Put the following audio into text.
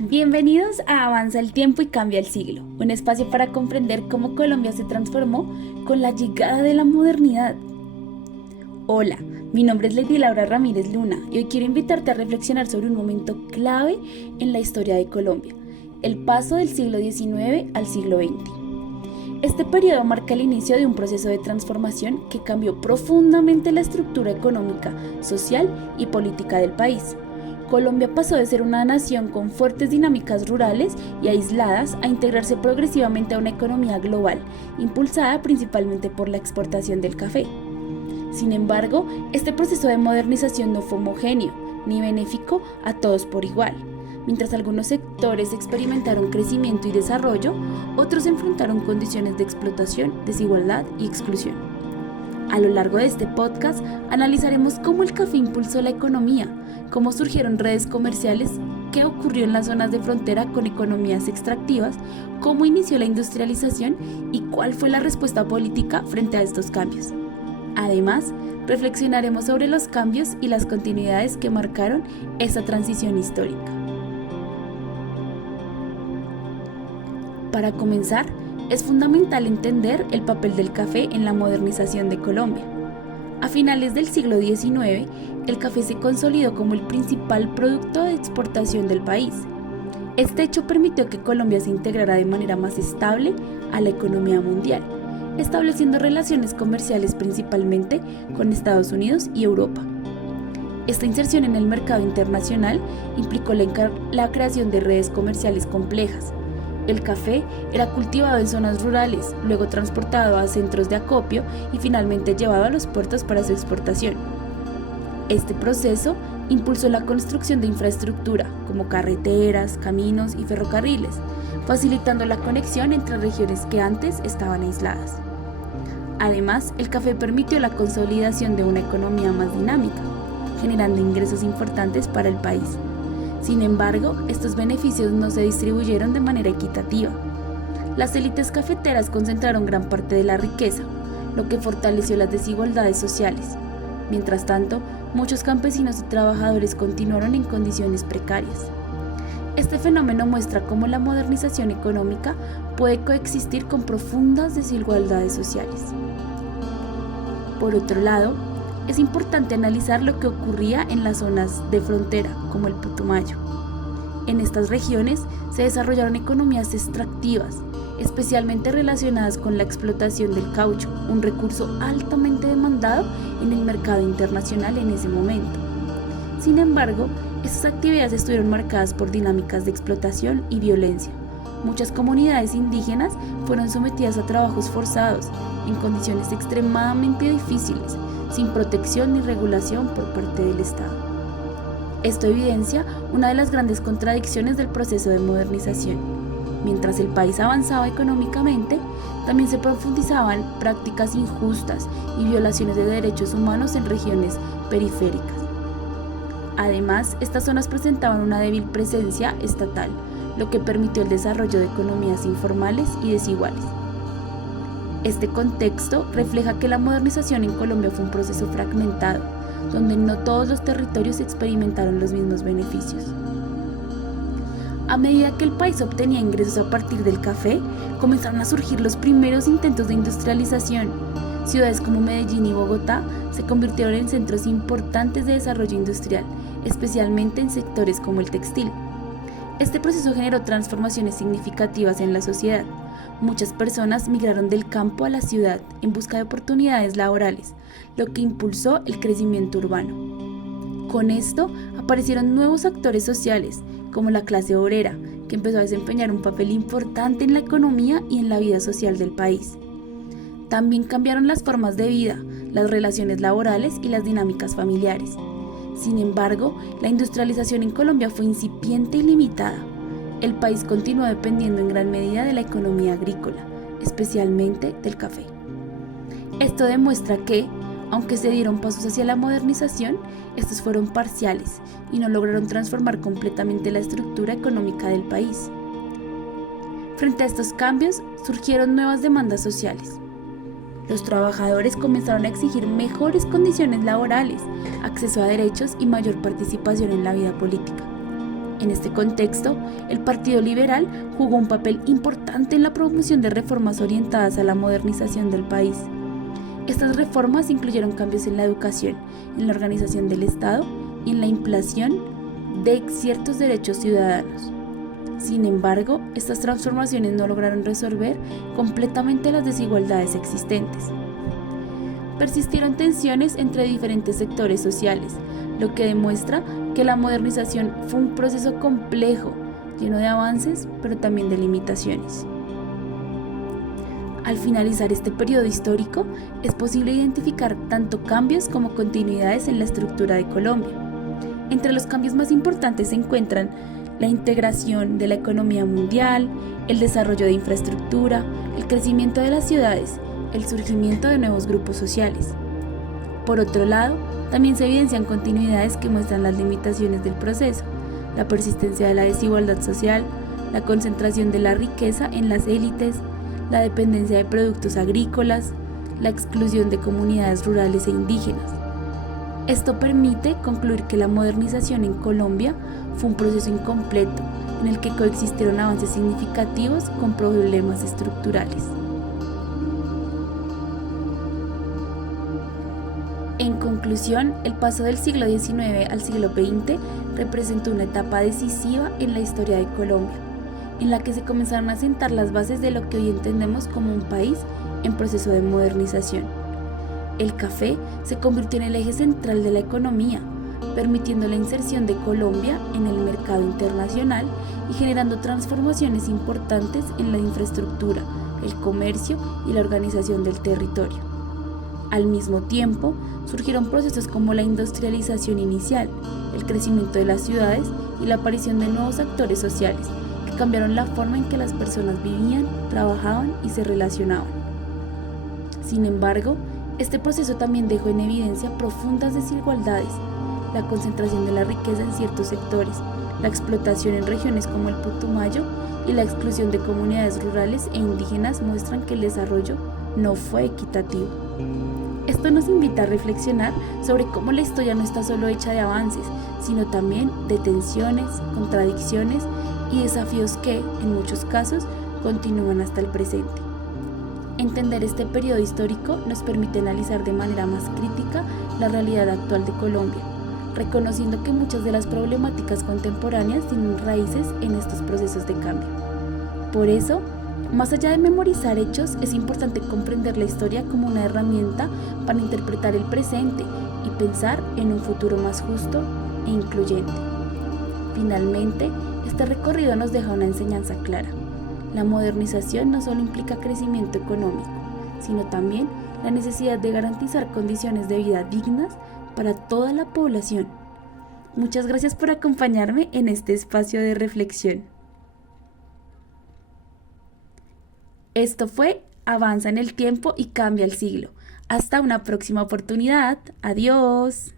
Bienvenidos a Avanza el tiempo y cambia el siglo, un espacio para comprender cómo Colombia se transformó con la llegada de la modernidad. Hola, mi nombre es Lady Laura Ramírez Luna y hoy quiero invitarte a reflexionar sobre un momento clave en la historia de Colombia, el paso del siglo XIX al siglo XX. Este periodo marca el inicio de un proceso de transformación que cambió profundamente la estructura económica, social y política del país. Colombia pasó de ser una nación con fuertes dinámicas rurales y aisladas a integrarse progresivamente a una economía global, impulsada principalmente por la exportación del café. Sin embargo, este proceso de modernización no fue homogéneo ni benéfico a todos por igual. Mientras algunos sectores experimentaron crecimiento y desarrollo, otros enfrentaron condiciones de explotación, desigualdad y exclusión. A lo largo de este podcast analizaremos cómo el café impulsó la economía, cómo surgieron redes comerciales, qué ocurrió en las zonas de frontera con economías extractivas, cómo inició la industrialización y cuál fue la respuesta política frente a estos cambios. Además, reflexionaremos sobre los cambios y las continuidades que marcaron esa transición histórica. Para comenzar, es fundamental entender el papel del café en la modernización de Colombia. A finales del siglo XIX, el café se consolidó como el principal producto de exportación del país. Este hecho permitió que Colombia se integrara de manera más estable a la economía mundial, estableciendo relaciones comerciales principalmente con Estados Unidos y Europa. Esta inserción en el mercado internacional implicó la creación de redes comerciales complejas. El café era cultivado en zonas rurales, luego transportado a centros de acopio y finalmente llevado a los puertos para su exportación. Este proceso impulsó la construcción de infraestructura, como carreteras, caminos y ferrocarriles, facilitando la conexión entre regiones que antes estaban aisladas. Además, el café permitió la consolidación de una economía más dinámica, generando ingresos importantes para el país. Sin embargo, estos beneficios no se distribuyeron de manera equitativa. Las élites cafeteras concentraron gran parte de la riqueza, lo que fortaleció las desigualdades sociales. Mientras tanto, muchos campesinos y trabajadores continuaron en condiciones precarias. Este fenómeno muestra cómo la modernización económica puede coexistir con profundas desigualdades sociales. Por otro lado, es importante analizar lo que ocurría en las zonas de frontera, como el Putumayo. En estas regiones se desarrollaron economías extractivas, especialmente relacionadas con la explotación del caucho, un recurso altamente demandado en el mercado internacional en ese momento. Sin embargo, estas actividades estuvieron marcadas por dinámicas de explotación y violencia. Muchas comunidades indígenas fueron sometidas a trabajos forzados, en condiciones extremadamente difíciles, sin protección ni regulación por parte del Estado. Esto evidencia una de las grandes contradicciones del proceso de modernización. Mientras el país avanzaba económicamente, también se profundizaban prácticas injustas y violaciones de derechos humanos en regiones periféricas. Además, estas zonas presentaban una débil presencia estatal, lo que permitió el desarrollo de economías informales y desiguales. Este contexto refleja que la modernización en Colombia fue un proceso fragmentado, donde no todos los territorios experimentaron los mismos beneficios. A medida que el país obtenía ingresos a partir del café, comenzaron a surgir los primeros intentos de industrialización. Ciudades como Medellín y Bogotá se convirtieron en centros importantes de desarrollo industrial, especialmente en sectores como el textil. Este proceso generó transformaciones significativas en la sociedad. Muchas personas migraron del campo a la ciudad en busca de oportunidades laborales, lo que impulsó el crecimiento urbano. Con esto aparecieron nuevos actores sociales, como la clase obrera, que empezó a desempeñar un papel importante en la economía y en la vida social del país. También cambiaron las formas de vida, las relaciones laborales y las dinámicas familiares. Sin embargo, la industrialización en Colombia fue incipiente y limitada. El país continuó dependiendo en gran medida de la economía agrícola, especialmente del café. Esto demuestra que, aunque se dieron pasos hacia la modernización, estos fueron parciales y no lograron transformar completamente la estructura económica del país. Frente a estos cambios, surgieron nuevas demandas sociales. Los trabajadores comenzaron a exigir mejores condiciones laborales, acceso a derechos y mayor participación en la vida política. En este contexto, el Partido Liberal jugó un papel importante en la promoción de reformas orientadas a la modernización del país. Estas reformas incluyeron cambios en la educación, en la organización del Estado y en la implasión de ciertos derechos ciudadanos. Sin embargo, estas transformaciones no lograron resolver completamente las desigualdades existentes. Persistieron tensiones entre diferentes sectores sociales, lo que demuestra que la modernización fue un proceso complejo, lleno de avances, pero también de limitaciones. Al finalizar este periodo histórico, es posible identificar tanto cambios como continuidades en la estructura de Colombia. Entre los cambios más importantes se encuentran la integración de la economía mundial, el desarrollo de infraestructura, el crecimiento de las ciudades, el surgimiento de nuevos grupos sociales. Por otro lado, también se evidencian continuidades que muestran las limitaciones del proceso, la persistencia de la desigualdad social, la concentración de la riqueza en las élites, la dependencia de productos agrícolas, la exclusión de comunidades rurales e indígenas. Esto permite concluir que la modernización en Colombia fue un proceso incompleto, en el que coexistieron avances significativos con problemas estructurales. En conclusión, el paso del siglo XIX al siglo XX representó una etapa decisiva en la historia de Colombia, en la que se comenzaron a sentar las bases de lo que hoy entendemos como un país en proceso de modernización. El café se convirtió en el eje central de la economía, permitiendo la inserción de Colombia en el mercado internacional y generando transformaciones importantes en la infraestructura, el comercio y la organización del territorio. Al mismo tiempo, surgieron procesos como la industrialización inicial, el crecimiento de las ciudades y la aparición de nuevos actores sociales, que cambiaron la forma en que las personas vivían, trabajaban y se relacionaban. Sin embargo, este proceso también dejó en evidencia profundas desigualdades, la concentración de la riqueza en ciertos sectores, la explotación en regiones como el Putumayo y la exclusión de comunidades rurales e indígenas muestran que el desarrollo no fue equitativo. Esto nos invita a reflexionar sobre cómo la historia no está solo hecha de avances, sino también de tensiones, contradicciones y desafíos que, en muchos casos, continúan hasta el presente. Entender este periodo histórico nos permite analizar de manera más crítica la realidad actual de Colombia, reconociendo que muchas de las problemáticas contemporáneas tienen raíces en estos procesos de cambio. Por eso, más allá de memorizar hechos, es importante comprender la historia como una herramienta para interpretar el presente y pensar en un futuro más justo e incluyente. Finalmente, este recorrido nos deja una enseñanza clara. La modernización no solo implica crecimiento económico, sino también la necesidad de garantizar condiciones de vida dignas para toda la población. Muchas gracias por acompañarme en este espacio de reflexión. Esto fue Avanza en el tiempo y cambia el siglo. Hasta una próxima oportunidad. Adiós.